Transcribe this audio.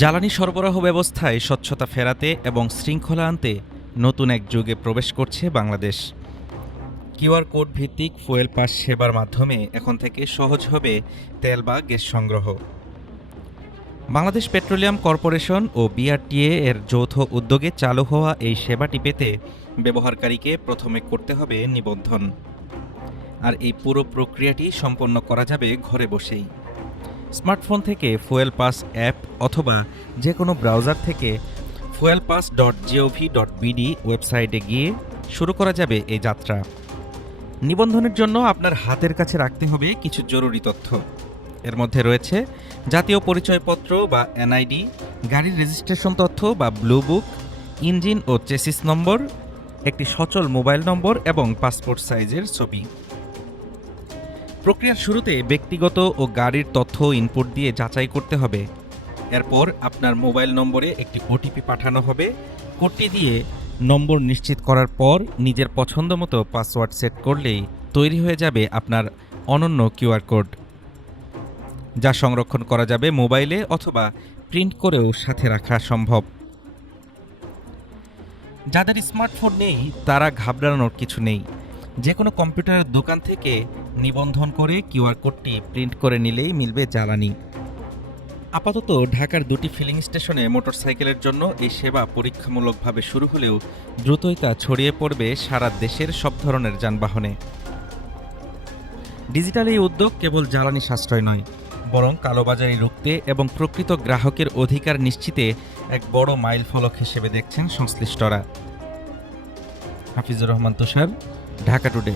জ্বালানি সরবরাহ ব্যবস্থায় স্বচ্ছতা ফেরাতে এবং শৃঙ্খলা আনতে নতুন এক যুগে প্রবেশ করছে বাংলাদেশ। কিউআর কোড ভিত্তিক ফুয়েল পাস সেবার মাধ্যমে এখন থেকে সহজ হবে তেল বা গ্যাস সংগ্রহ। বাংলাদেশ পেট্রোলিয়াম কর্পোরেশন ও বিআরটিএ এর যৌথ উদ্যোগে চালু হওয়া এই সেবাটি পেতে ব্যবহারকারীকে প্রথমে করতে হবে নিবন্ধন। আর এই পুরো প্রক্রিয়াটি সম্পন্ন করা যাবে ঘরে বসেই। স্মার্টফোন থেকে ফুয়েল পাস অ্যাপ অথবা যে কোনো ব্রাউজার থেকে fuelpass.gov.bd ওয়েবসাইটে গিয়ে শুরু করা যাবে এই যাত্রা। নিবন্ধনের জন্য আপনার হাতের কাছে রাখতে হবে কিছু জরুরি তথ্য। এর মধ্যে রয়েছে জাতীয় পরিচয়পত্র বা এনআইডি, গাড়ির রেজিস্ট্রেশন তথ্য বা ব্লু বুক, ইঞ্জিন ও চেসিস নম্বর, একটি সচল মোবাইল নম্বর এবং পাসপোর্ট সাইজের ছবি। প্রক্রিয়ার শুরুতে ব্যক্তিগত ও গাড়ির তথ্য ইনপুট দিয়ে যাচাই করতে হবে। এরপর আপনার মোবাইল নম্বরে একটি ওটিপি পাঠানো হবে। কোডটি দিয়ে নম্বর নিশ্চিত করার পর নিজের পছন্দ মতো পাসওয়ার্ড সেট করলেই তৈরি হয়ে যাবে আপনার অনন্য কিউআর কোড, যা সংরক্ষণ করা যাবে মোবাইলে অথবা প্রিন্ট করেও সাথে রাখা সম্ভব। যাদের স্মার্টফোন নেই তারা ঘাবড়ানোর কিছু নেই। যে কোনো কম্পিউটারের দোকান থেকে নিবন্ধন করে কিউআর কোডটি প্রিন্ট করে নিলেই মিলবে জ্বালানি। আপাতত ঢাকার দুটি ফিলিং স্টেশনে মোটরসাইকেলের জন্য এই সেবা পরীক্ষামূলকভাবে শুরু হলেও দ্রুতই তা ছড়িয়ে পড়বে সারা দেশের সব ধরনের যানবাহনে। ডিজিটাল এই উদ্যোগ কেবল জ্বালানি সাশ্রয় নয়, বরং কালোবাজারি রুখতে এবং প্রকৃত গ্রাহকের অধিকার নিশ্চিতে এক বড় মাইলফলক হিসেবে দেখছেন সংশ্লিষ্টরা। হাফিজুর রহমান তুষার, ঢাকা টুডে।